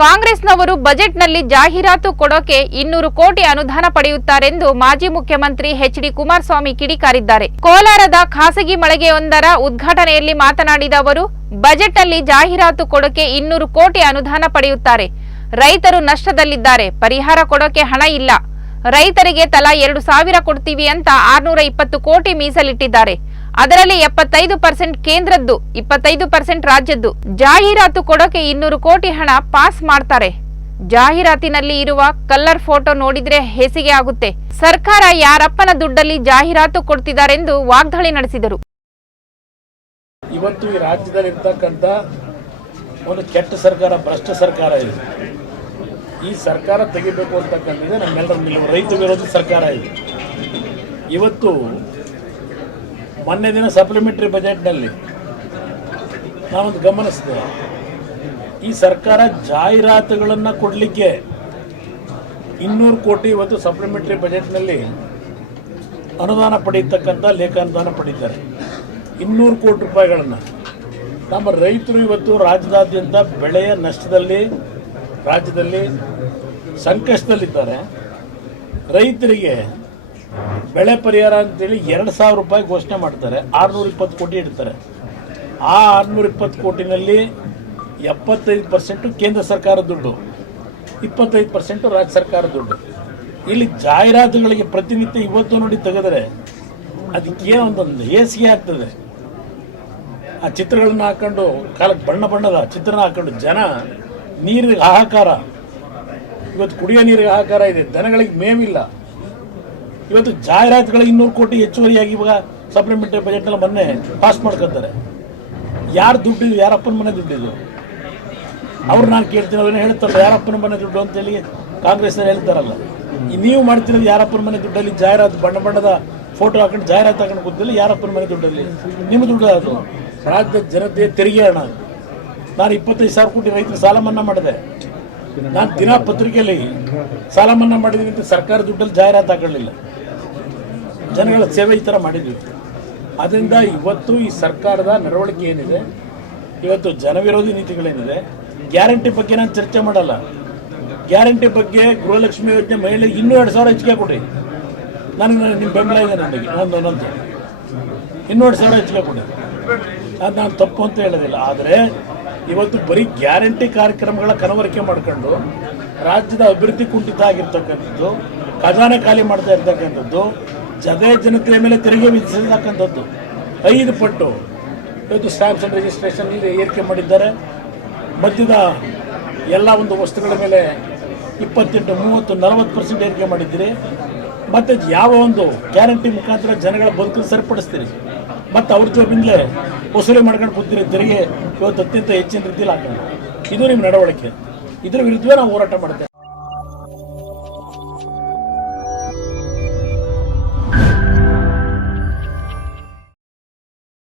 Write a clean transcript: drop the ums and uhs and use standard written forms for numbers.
ಕಾಂಗ್ರೆಸ್ನವರು ಬಜೆಟ್ನಲ್ಲಿ ಜಾಹೀರಾತು ಕೊಡೋಕೆ 200 ಕೋಟಿ ಅನುದಾನ ಪಡೆಯುತ್ತಾರೆಂದು ಮಾಜಿ ಮುಖ್ಯಮಂತ್ರಿ ಎಚ್.ಡಿ. ಕುಮಾರಸ್ವಾಮಿ ಕಿಡಿಕಾರಿದ್ದಾರೆ. ಕೋಲಾರದ ಖಾಸಗಿ ಮಳಿಗೆಯೊಂದರ ಉದ್ಘಾಟನೆಯಲ್ಲಿ ಮಾತನಾಡಿದ ಅವರು, ಬಜೆಟ್ನಲ್ಲಿ ಜಾಹೀರಾತು ಕೊಡೋಕೆ 200 ಕೋಟಿ ಅನುದಾನ ಪಡೆಯುತ್ತಾರೆ. ರೈತರು ನಷ್ಟದಲ್ಲಿದ್ದಾರೆ, ಪರಿಹಾರ ಕೊಡೋಕೆ ಹಣ ಇಲ್ಲ. ರೈತರಿಗೆ ತಲಾ 2,000 ಕೊಡ್ತೀವಿ ಅಂತ 620 ಕೋಟಿ ಮೀಸಲಿಟ್ಟಿದ್ದಾರೆ. ಅದರಲ್ಲಿ 75% ಕೇಂದ್ರದ್ದು, 25% ರಾಜ್ಯದ್ದು. ಜಾಹೀರಾತು ಕೊಡೋಕೆ 200 ಕೋಟಿ ಹಣ ಪಾಸ್ ಮಾಡ್ತಾರೆ. ಜಾಹೀರಾತಿನಲ್ಲಿ ಇರುವ ಕಲ್ಲರ್ ಫೋಟೋ ನೋಡಿದ್ರೆ ಹೇಸಿಗೆ ಆಗುತ್ತೆ. ಸರ್ಕಾರ ಯಾರಪ್ಪನ ದುಡ್ಡಲ್ಲಿ ಜಾಹೀರಾತು ಕೊಡ್ತಿದ್ದಾರೆಂದು ವಾಗ್ದಾಳಿ ನಡೆಸಿದರು. ಇವತ್ತು ಈ ರಾಜ್ಯದಲ್ಲಿ ಇರ್ತಕ್ಕಂಥ ಒಂದು ಕೆಟ್ಟ ಸರ್ಕಾರ, ಭ್ರಷ್ಟ ಸರ್ಕಾರ ಇದೆ. ಈ ಸರ್ಕಾರ ತೆಗಿಬೇಕು ಅಂತಕ್ಕಂಥದ್ದೇ ನಮ್ಮೆಲ್ಲರ ನಿಲುವು. ರೈತ ವಿರೋಧಿ ಸರ್ಕಾರ ಇದೆ. ಇವತ್ತು ಮೊನ್ನೆ ದಿನ ಸಪ್ಲಿಮೆಂಟರಿ ಬಜೆಟ್ನಲ್ಲಿ ನಾವೊಂದು ಗಮನಿಸಿದೆ, ಈ ಸರ್ಕಾರ ಜಾಹೀರಾತುಗಳನ್ನು ಕೊಡಲಿಕ್ಕೆ 200 ಕೋಟಿ ಇವತ್ತು ಸಪ್ಲಿಮೆಂಟರಿ ಬಜೆಟ್ನಲ್ಲಿ ಅನುದಾನ ಪಡೆಯತಕ್ಕಂಥ ಲೇಖಾನುದಾನ ಪಡೀತಾರೆ. 200 ಕೋಟಿ ರೂಪಾಯಿಗಳನ್ನು ನಮ್ಮ ರೈತರು ಇವತ್ತು ರಾಜ್ಯದಾದ್ಯಂತ ಬೆಳೆಯ ನಷ್ಟದಲ್ಲಿ, ರಾಜ್ಯದಲ್ಲಿ ಸಂಕಷ್ಟದಲ್ಲಿದ್ದಾರೆ. ರೈತರಿಗೆ ಬೆಳೆ ಪರಿಹಾರ ಅಂತೇಳಿ 2,000 ರೂಪಾಯಿ ಘೋಷಣೆ ಮಾಡ್ತಾರೆ. 620 ಕೋಟಿ ಇಡ್ತಾರೆ. ಆ 620 ಕೋಟಿನಲ್ಲಿ 75% ಕೇಂದ್ರ ಸರ್ಕಾರದ ದುಡ್ಡು, 25% ರಾಜ್ಯ ಸರ್ಕಾರದ ದುಡ್ಡು. ಇಲ್ಲಿ ಜಾಹೀರಾತುಗಳಿಗೆ ಪ್ರತಿನಿತ್ಯ ಇವತ್ತು ನೋಡಿ ತೆಗೆದರೆ ಅದಕ್ಕೆ ಒಂದೊಂದು ಹೇಸಿಗೆ ಆಗ್ತದೆ. ಆ ಚಿತ್ರಗಳನ್ನ ಹಾಕೊಂಡು, ಕಾಲಕ್ಕೆ ಬಣ್ಣ ಬಣ್ಣದ ಚಿತ್ರನ ಹಾಕೊಂಡು ಜನ ನೀರಿಗೆ ಹಾಹಾಕಾರ. ಇವತ್ತು ಕುಡಿಯೋ ನೀರಿಗೆ ಹಾಹಾಕಾರ ಇದೆ, ದನಗಳಿಗೆ ಮೇವಿಲ್ಲ. ಇವತ್ತು ಜಾಹೀರಾತುಗಳಿಗೆ 200 ಕೋಟಿ ಹೆಚ್ಚುವರಿಯಾಗಿ ಇವಾಗ ಸಪ್ಲಿಮೆಂಟರಿ ಬಜೆಟ್ನಲ್ಲಿ ಮೊನ್ನೆ ಪಾಸ್ ಮಾಡ್ಕೊತಾರೆ. ಯಾರು ದುಡ್ಡಿದು? ಯಾರಪ್ಪನ ಮನೆ ದುಡ್ಡಿದು? ಅವ್ರು ನಾನು ಕೇಳ್ತೀನಿ, ಅವ್ರನ್ನ ಹೇಳ್ತಾರಲ್ಲ ಯಾರಪ್ಪನ ಮನೆ ದುಡ್ಡು ಅಂತೇಳಿ ಕಾಂಗ್ರೆಸ್ನಲ್ಲಿ ಹೇಳ್ತಾರಲ್ಲ. ನೀವು ಮಾಡ್ತಿರೋದು ಯಾರಪ್ಪನ ಮನೆ ದುಡ್ಡಲ್ಲಿ ಜಾಹೀರಾತು, ಬಣ್ಣ ಬಣ್ಣದ ಫೋಟೋ ಹಾಕೊಂಡು ಜಾಹೀರಾತು ಹಾಕೊಂಡು ಕೂತಿಲ್ಲ. ಯಾರಪ್ಪನ ಮನೆ ದುಡ್ಡಲ್ಲಿ? ನಿಮ್ಮ ದುಡ್ಡು ಅದು. ರಾಜ್ಯದ ಜನತೆಯ ತೆರಿಗೆ ಹಣ. ನಾನು 25,000 ಕೋಟಿ ರೈತರು ಸಾಲ ಮನ್ನಾ ಮಾಡಿದೆ. ನಾನು ದಿನ ಪತ್ರಿಕೆಯಲ್ಲಿ ಸಾಲ ಮನ್ನಾ ಮಾಡಿದ್ದೀನಿ ಅಂತ ಸರ್ಕಾರ ದುಡ್ಡಲ್ಲಿ ಜಾಹೀರಾತು ಹಾಕೊಳ್ಳಿಲ್ಲ. ಜನಗಳ ಸೇವೆ ಈ ಥರ ಮಾಡಿದ್ವಿ. ಅದರಿಂದ ಇವತ್ತು ಈ ಸರ್ಕಾರದ ನಡವಳಿಕೆ ಏನಿದೆ, ಇವತ್ತು ಜನವಿರೋಧಿ ನೀತಿಗಳೇನಿದೆ, ಗ್ಯಾರಂಟಿ ಬಗ್ಗೆ ನಾನು ಚರ್ಚೆ ಮಾಡಲ್ಲ. ಗ್ಯಾರಂಟಿ ಬಗ್ಗೆ ಗೃಹಲಕ್ಷ್ಮಿ ಯೋಜನೆ ಮಹಿಳೆಗೆ ಇನ್ನೂ 2,000 ಹೆಚ್ಚಿಗೆ ಕೊಡಿ. ನನಗೆ ನಿಮ್ಮ ಬೆಂಬಲ ಇದೆ. ನನಗೆ ಒಂದೊಂದು ಇನ್ನೂ 2,000 ಹೆಚ್ಚಿಗೆ ಕೊಡಿ. ಅದು ನಾನು ತಪ್ಪು ಅಂತ ಹೇಳೋದಿಲ್ಲ. ಆದರೆ ಇವತ್ತು ಬರೀ ಗ್ಯಾರಂಟಿ ಕಾರ್ಯಕ್ರಮಗಳ ಕನವರಿಕೆ ಮಾಡ್ಕೊಂಡು ರಾಜ್ಯದ ಅಭಿವೃದ್ಧಿ ಕುಂಠಿತ ಆಗಿರ್ತಕ್ಕಂಥದ್ದು, ಖಜಾನೆ ಖಾಲಿ ಮಾಡ್ತಾ ಇರ್ತಕ್ಕಂಥದ್ದು, ಜನತೆಯ ಮೇಲೆ ತೆರಿಗೆ ವಿಧಿಸಿರ್ತಕ್ಕಂಥದ್ದು 5 ಪಟ್ಟು ಇವತ್ತು ಸ್ಟ್ಯಾಂಪ್ಸ್ ಆ್ಯಂಡ್ ರಿಜಿಸ್ಟ್ರೇಷನ್ ಏರಿಕೆ ಮಾಡಿದ್ದಾರೆ. ಮಧ್ಯದ ಎಲ್ಲ ಒಂದು ವಸ್ತುಗಳ ಮೇಲೆ 28, 30, 40% ಏರಿಕೆ ಮಾಡಿದ್ದೀರಿ. ಮತ್ತು ಯಾವ ಒಂದು ಗ್ಯಾರಂಟಿ ಮುಖಾಂತರ ಜನಗಳ ಬದುಕನ್ನು ಸರಿಪಡಿಸ್ತೀರಿ, ಮತ್ತು ಅವ್ರ ಜೋಬಿಂದಲೇ ವಸೂಲಿ ಮಾಡ್ಕೊಂಡು ಕೂತೀರಿ ತೆರಿಗೆ ಇವತ್ತು ಅತ್ಯಂತ ಹೆಚ್ಚಿನ ರೀತಿಯಲ್ಲಿ ಹಾಕೊಂಡು. ಇದು ನಿಮ್ಮ ನಡವಳಿಕೆ. ಇದರ ವಿರುದ್ಧವೇ ನಾವು ಹೋರಾಟ ಮಾಡ್ತೇವೆ.